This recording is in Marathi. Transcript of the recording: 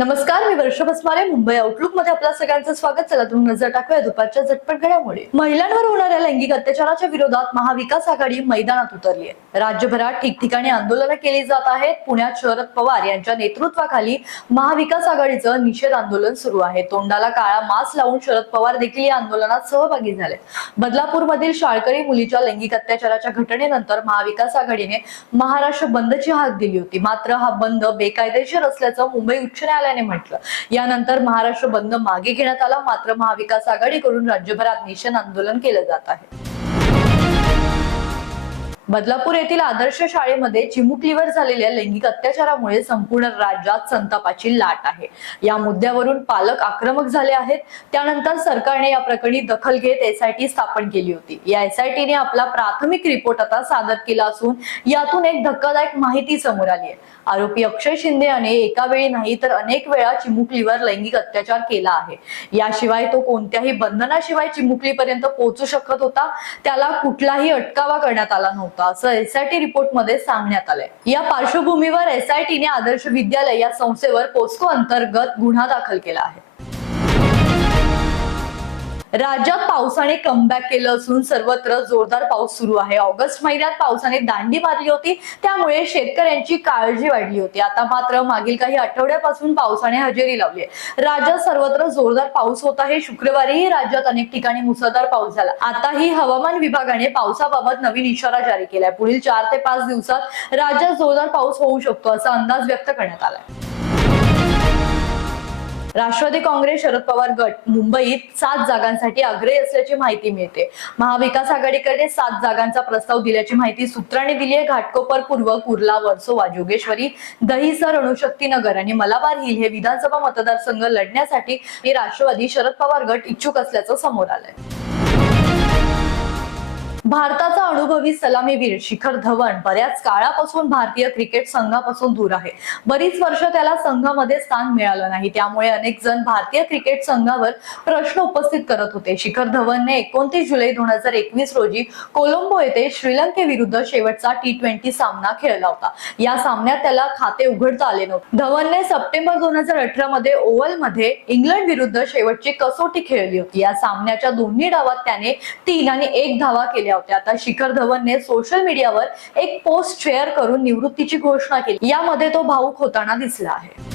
नमस्कार मी वर्ष बसमारे मुंबई आउटलुकमध्ये आपल्या सगळ्यांचं स्वागत. चला तुम्ही नजर टाकूया दुपारच्या झटपट घडामोडी. महिलांवर होणाऱ्या लैंगिक अत्याचाराच्या विरोधात महाविकास आघाडी मैदानात उतरली आहे. राज्यभरात ठिकठिकाणी आंदोलनं केली जात आहेत. पुण्यात शरद पवार यांच्या नेतृत्वाखाली महाविकास आघाडीचं निषेध आंदोलन सुरू आहे. तोंडाला काळा मास्क लावून शरद पवार देखील या आंदोलनात सहभागी झाले. बदलापूरमधील शाळकरी मुलीच्या लैंगिक अत्याचाराच्या घटनेनंतर महाविकास आघाडीने महाराष्ट्र बंदची हाक दिली होती. मात्र हा बंद बेकायदेशीर असल्याचं मुंबई उच्च न्यायालय न्यायालयाने म्हटलं. यानंतर महाराष्ट्र बंद मागे घेण्यात आला. मात्र महाविकास आघाडीकडून राज्यभरात निषेध आंदोलन केलं जात आहे. बदलापूर येथील आदर्श शाळेमध्ये चिमुकलीवर झालेल्या लैंगिक अत्याचारामुळे संपूर्ण राज्यात संतापाची लाट आहे. या मुद्द्यावरून पालक आक्रमक झाले आहेत. त्यानंतर सरकारने या प्रकरणी दखल घेत एसआयटी स्थापन केली होती. या एसआयटीने आपला प्राथमिक रिपोर्ट आता सादर केला असून यातून एक धक्कादायक माहिती समोर आली आहे. आरोपी अक्षय शिंदे याने एका वेळी नाही तर अनेक वेळा चिमुकलीवर लैंगिक अत्याचार केला आहे. याशिवाय तो कोणत्याही बंधनाशिवाय चिमुकलीपर्यंत पोहोचू शकत होता. त्याला कुठलाही अटकावा करण्यात आला नव्हता. असं एसआयटी रिपोर्टमध्ये सांगण्यात आलंय. या पार्श्वभूमीवर एसआयटीने आदर्श विद्यालय या संस्थेवर पोस्को अंतर्गत गुन्हा दाखल केला आहे. राज्यात पावसाने कमबॅक केलं असून सर्वत्र जोरदार पाऊस सुरू आहे. ऑगस्ट महिन्यात पावसाने दांडी मारली होती. त्यामुळे शेतकऱ्यांची काळजी वाढली होती. आता मात्र मागील काही आठवड्यापासून पावसाने हजेरी लावली राज्यात सर्वत्र जोरदार पाऊस होत आहे. शुक्रवारीही राज्यात अनेक ठिकाणी मुसळधार पाऊस झाला. आताही हवामान विभागाने पावसाबाबत नवीन इशारा जारी केलाय. पुढील चार ते पाच दिवसात राज्यात जोरदार पाऊस होऊ शकतो असा अंदाज व्यक्त करण्यात आलाय. राष्ट्रवादी काँग्रेस शरद पवार गट मुंबईत सात जागांसाठी आग्रही असल्याची माहिती मिळते. महाविकास आघाडीकडे सात जागांचा प्रस्ताव दिल्याची माहिती सूत्रांनी दिली आहे. घाटकोपर पूर्व कुर्ला वर्सोवा जोगेश्वरी दहिसर अणुशक्तीनगर आणि मलाबार हिल हे विधानसभा मतदारसंघ लढण्यासाठी हे राष्ट्रवादी शरद पवार गट इच्छुक असल्याचं समोर आलंय. भारताचा अनुभवी सलामीवीर शिखर धवन बऱ्याच काळापासून भारतीय क्रिकेट संघापासून दूर आहे. बरीच वर्ष त्याला संघामध्ये स्थान मिळालं नाही. त्यामुळे अनेक जण भारतीय क्रिकेट संघावर प्रश्न उपस्थित करत होते. शिखर धवनने एकोणतीस जुलै दोन हजार एकवीस रोजी कोलंबो येथे श्रीलंकेविरुद्ध शेवटचा टी ट्वेंटी सामना खेळला होता. या सामन्यात त्याला खाते उघडता आले नव्हते. धवनने सप्टेंबर दोन हजार अठरा मध्ये ओव्हलमध्ये इंग्लंड विरुद्ध शेवटची कसोटी खेळली होती. या सामन्याच्या दोन्ही डावात त्याने तीन आणि एक धावा केल्या होत्या. आता शिखर धवनने सोशल मीडियावर एक पोस्ट शेअर करून निवृत्तीची घोषणा केली. यामध्ये तो भाऊक होताना दिसला आहे.